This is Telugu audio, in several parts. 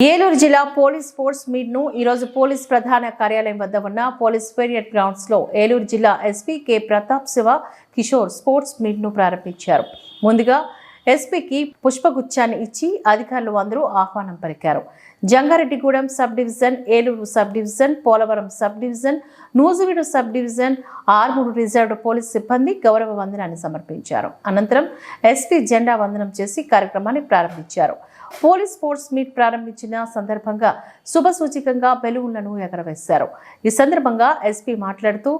ఏలూరు జిల్లా పోలీస్ స్పోర్ట్స్ మీట్ ను ఈ రోజు పోలీస్ ప్రధాన కార్యాలయం వద్ద ఉన్న పోలీస్ పెరియడ్ గ్రౌండ్స్ లో ఏలూరు జిల్లా SP K Pratap Shiva Kishore sports meet ను ప్రారంభించారు. ముందుగా ఎస్పీకి పుష్పగుచ్చాన్ని ఇచ్చి అధికారులు అందరూ ఆహ్వానం పలికారు. Jangareddygudem sub division, Eluru sub division, Polavaram sub division, Nuzvid sub division, armed reserved police సిబ్బంది గౌరవ వందనాన్ని సమర్పించారు. అనంతరం ఎస్పీ జెండా వందనం చేసి కార్యక్రమాన్ని ప్రారంభించారు. పోలీస్ స్పోర్ట్స్ మీట్ ప్రారంభించిన సందర్భంగా శుభ సూచికంగా బెలూన్లను ఎగరవేశారు. ఈ సందర్భంగా ఎస్పీ మాట్లాడుతూ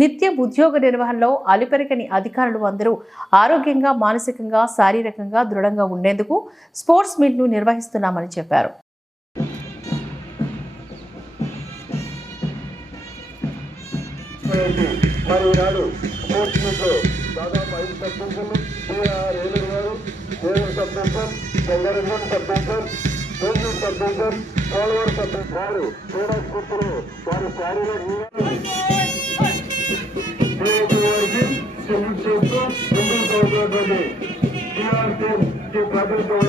నిత్య ఉద్యోగ నిర్వహణలో అలుపెరగని అధికారులు అందరూ ఆరోగ్యంగా, మానసికంగా, శారీరకంగా దృఢంగా ఉండేందుకు స్పోర్ట్స్ మీట్ ను నిర్వహిస్తున్నామని చెప్పారు. Jangareddy subdivision, Eluru subdivision, Polavaram subdivision వారు క్రీడా స్ఫూర్తిలో వారి శారీరకంగా చేస్తూ ముందుకు సాగుతున్నటువంటి టీఆర్టీ ప్రభుత్వం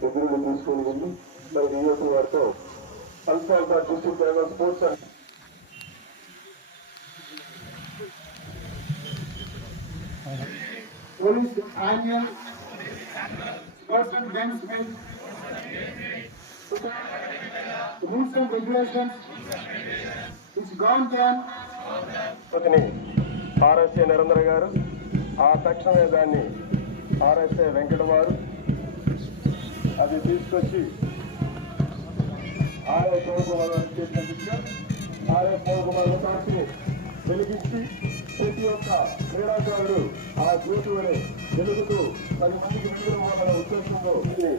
డిగ్రీలు తీసుకుని ముందు మరి డిఓపి వారితో alpha district level sports and police annual sports and games meet rules and regulations it's gown down RSA Narendra గారు, ఆ తక్షణమే దాన్ని ఆర్ఎస్ఏ వెంకట వారు అది తీసుకొచ్చి ఆర్ఏ పౌర్కుమార్ చేసిన విషయం ఆర్ఏ పౌర్కుమార్ పార్టీని వెలిగించి ప్రతి ఒక్క క్రీడాకారుడు ఆ జ్యోతిని వెలుగుతూ 10 మందికి వీలుగా ఉద్దేశంలో మరి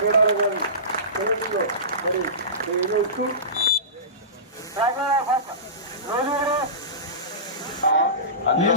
క్రీడాకారులు మరి నిర్వహిస్తూ ये